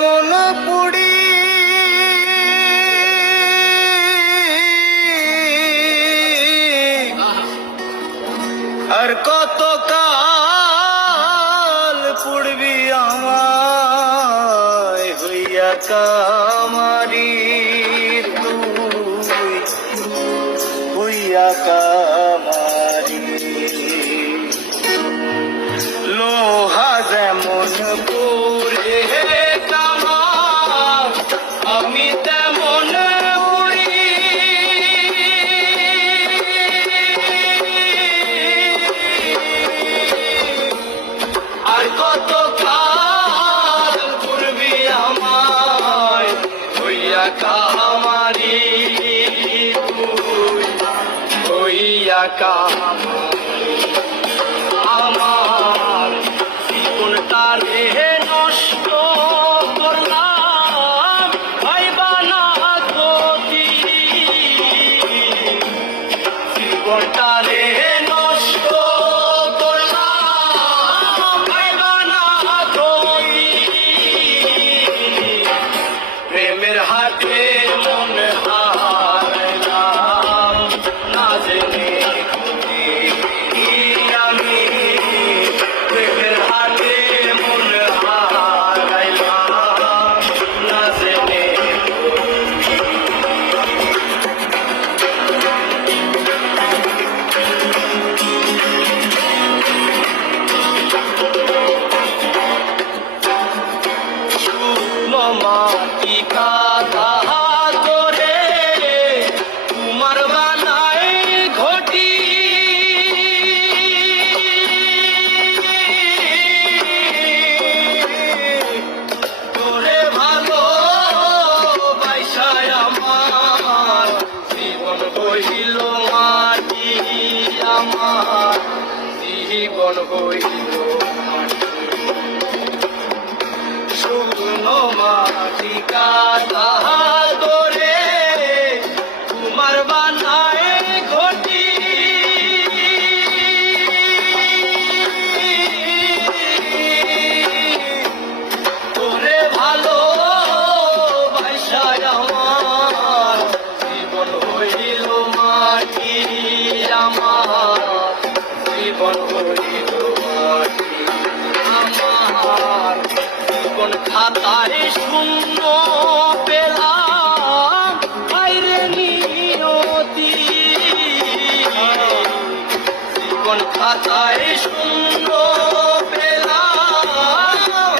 মন পুড়ি আর কত কাল পুড়বি আমায় হইয়া কামারি তুই হইয়া কামারি লোহা যেমন পুড়ে কামার আমি তেমন পুড়ি আর কত কাল পুড়বি আমায় হইয়া কামারি তুই হইয়া কামারি আমার জীবনটা রে নষ্ট করলাম ভাইবা না গতি জীবনটা রে নষ্ট করলাম ভাইবা না গতি প্রেমের হাটে মন হারাইলাম না জেনে আমি প্রেমের হাটে মন হারাইলাম না জেনে শুকনো মাটি কাদা করে তোমার বানায় ঘটি তোরে ভালো বাইসায় আমার জীবন বহিল মাটি আমার জীবন বহিল মাটি শুকনো মাটি কাদা করে তোমার বানায় ঘটি তোরে ভালো বাইসায় আমার জীবন হইল মাটি আমার জীবন হইল মাটি আমার জীবন খাতায় শূন্য